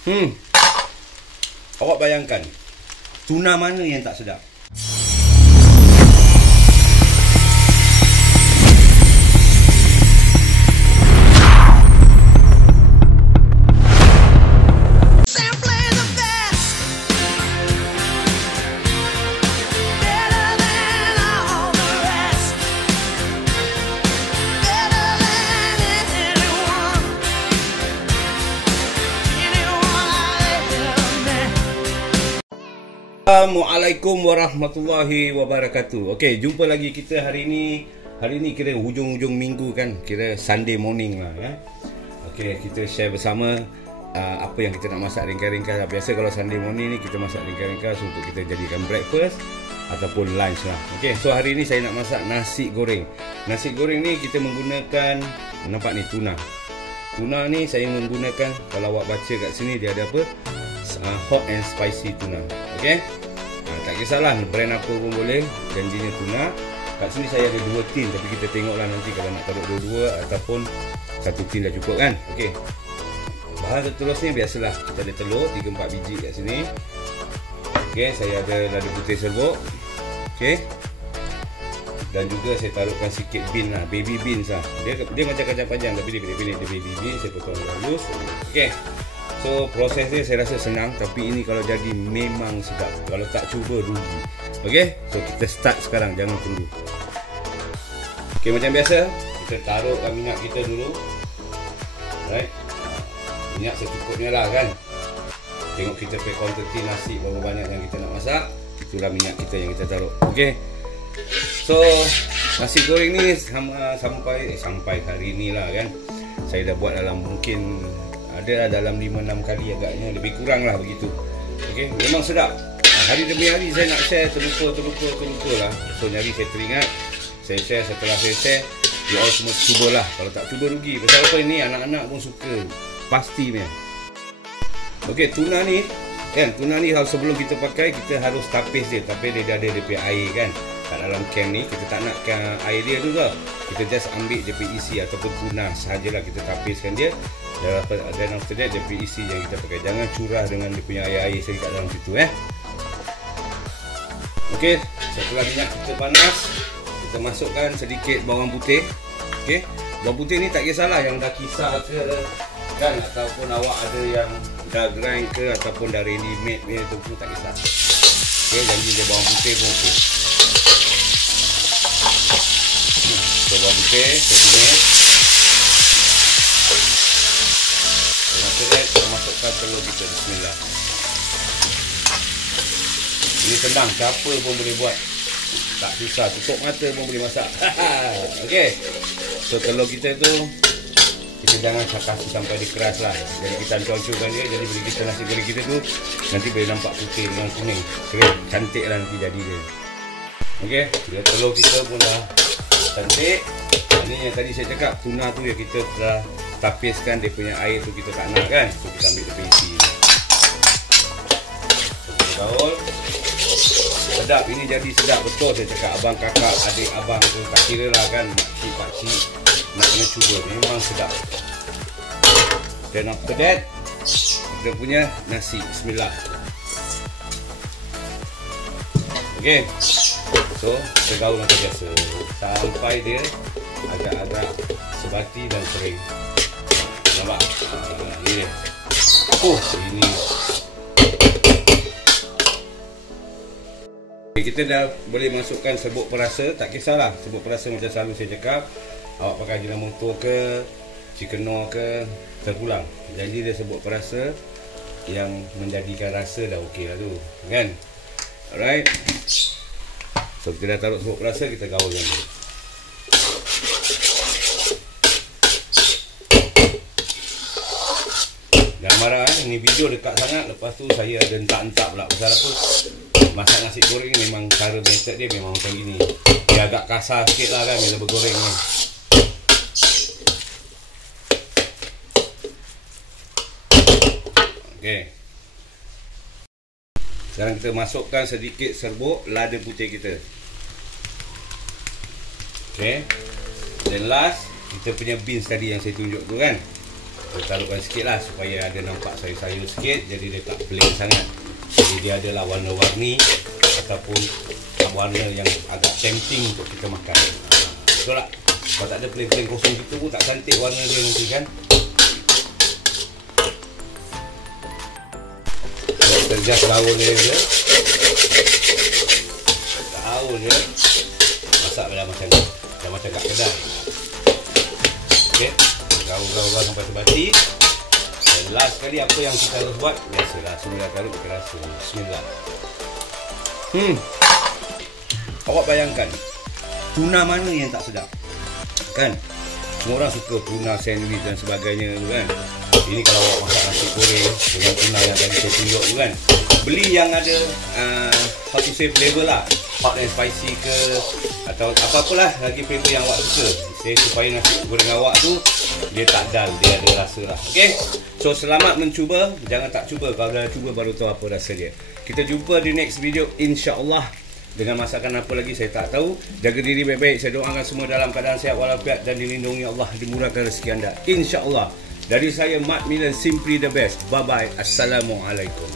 Awak bayangkan, tuna mana yang tak sedap? Assalamualaikum warahmatullahi wabarakatuh. Okey, jumpa lagi kita hari ini. Hari ini kira hujung-hujung minggu kan, kira Sunday morning lah ya. Okey, kita share bersama apa yang kita nak masak ringkas-ringkas. Biasa kalau Sunday morning ni kita masak ringkas-ringkas untuk kita jadikan breakfast ataupun lunch lah. Okey, so hari ini saya nak masak nasi goreng. Nasi goreng ni kita menggunakan, nampak ni, tuna. Tuna ni saya menggunakan, kalau awak baca kat sini dia ada apa? Hot and spicy tuna. Okey, tak kisahlah brand apa pun boleh, janjinya tuna. Kat sini saya ada 2 tin, tapi kita tengoklah nanti kalau nak taruh 2 ataupun 1 tin dah cukup kan. Okey, bahan seterusnya biasalah, kita ada telur 3-4 biji kat sini. Okey, saya ada lada putih serbuk. Okey, dan juga saya taruhkan sikit bean lah, baby beans lah. Dia macam kacang panjang tapi dia pendek-pendek, dia baby beans, saya potong halus. Okey, so prosesnya saya rasa senang, tapi ini kalau jadi memang sedap. Kalau tak cuba rugi. Okey, so kita start sekarang, jangan tunggu. Okey, macam biasa kita taruhkan minyak kita dulu. Right, minyak secukupnya lah kan. Tengok kita pay quantity nasi berapa banyak yang kita nak masak, itulah minyak kita yang kita taruh. Okey, so nasi goreng ni sampai hari ni lah kan, saya dah buat dalam mungkin ada dalam 5-6 kali agaknya, lebih kurang lah begitu. Okey, memang sedap. Hari demi hari saya nak share, terlupa lah. So nyari saya teringat, saya share. Setelah saya share, you all semua cubalah. Kalau tak cuba rugi. Pasal apa ini, anak-anak pun suka, pasti punya. Okey, tuna ni kan, tuna ni sebelum kita pakai, kita harus tapis dia. Tapis dia ada dia punya air kan. Kat dalam can ni kita tak nakkan air dia tu ke, kita just ambil dia punya isi ataupun tuna sahajalah, kita tapiskan dia. Dan after that dia punya isi yang kita pakai. Jangan curah dengan dia punya air-air sedikit kat dalam situ Okey, setelah minyak kita panas, kita masukkan sedikit bawang putih. Okey, bawang putih ni tak kisahlah yang dah kisar ke kan, ataupun awak ada yang dah grind ke ataupun dah ready made punya tu pun tak kisah. Okey, janji dia bawang putih pun okey. So bawang putih setumis. Kita masukkan telur kita. Bismillah. Ini senang, siapa pun boleh buat, tak susah, tutup mata pun boleh masak. Okey, so telur kita tu kita jangan kasih sampai dia keras lah. Jadi kita hancur-hancurkan dia, jadi bila kita nasi goreng kita tu nanti boleh nampak putih dengan kuning. Keren, cantik lah nanti jadi dia. Okey, bila telur kita pun dah cantik. Ini yang tadi saya cakap, tuna tu yang kita dah tapiskan dia punya air tu, kita tak nak kan, so kita ambil dia punya isi. So kita gaul. Sedap, ini jadi sedap betul saya cakap. Abang kakak, adik abang tu tak kira lah kan, makcik pakcik nak kena cuba, memang sedap. Dan after that kita punya nasi. Bismillah. Okey, so kita gaul macam biasa sampai dia agak-agak sebati dan kering. Nampak? Ini dia. Ini kita dah boleh masukkan serbuk perasa. Tak kisahlah serbuk perasa, macam selalu saya cakap, awak pakai Ajinomoto ke, Chicken-No ke, terpulang. Jadi dia serbuk perasa yang menjadikan rasa dah okey lah tu kan. Alright, so kita dah taruh serbuk perasa, kita gaulkan dulu. Jangan marah ini video dekat sangat, lepas tu saya ada entak-entak pula. Pasal apa? Masak nasi goreng memang cara method dia memang macam gini. Dia agak kasar sikit lah kan bila bergoreng ni. Okey, sekarang kita masukkan sedikit serbuk lada putih kita. Okey, dan last kita punya beans tadi yang saya tunjuk tu kan. Kita taruhkan sikit lah supaya ada nampak sayur-sayur sikit, jadi dia tak plain sangat. Jadi dia adalah warna-warni ataupun warna yang agak tempting untuk kita makan. Betul tak? Kalau tak ada plain-plain kosong gitu pun tak cantik warna dia nanti kan. Kita just daun dia masak dah macam ni, dah macam kat kedai. Okey, gaul-gaul sampai terbati. Dan last sekali apa yang kita harus buat, biasalah semula garuk kita rasa. Bismillah. Awak bayangkan tuna mana yang tak sedap kan? Semua orang suka tuna sandwich dan sebagainya tu kan. Ini kalau awak masak nasi goreng dengan tuna yang tadi saya tunjuk tu kan, beli yang ada how to say flavor lah, hot and spicy ke atau apa-apalah lagi flavor yang awak suka, supaya nasi goreng awak tu dia tak dull, dia ada rasa lah. Okay, so selamat mencuba. Jangan tak cuba, kalau dah cuba baru tahu apa rasa dia. Kita jumpa di next video insya-Allah dengan masakan apa lagi saya tak tahu. Jaga diri baik-baik. Saya doakan semua dalam keadaan sihat walafiat dan dilindungi Allah, dimurahkan rezeki anda insya-Allah. Dari saya Mat Milan, simply the best. Bye bye. Assalamualaikum.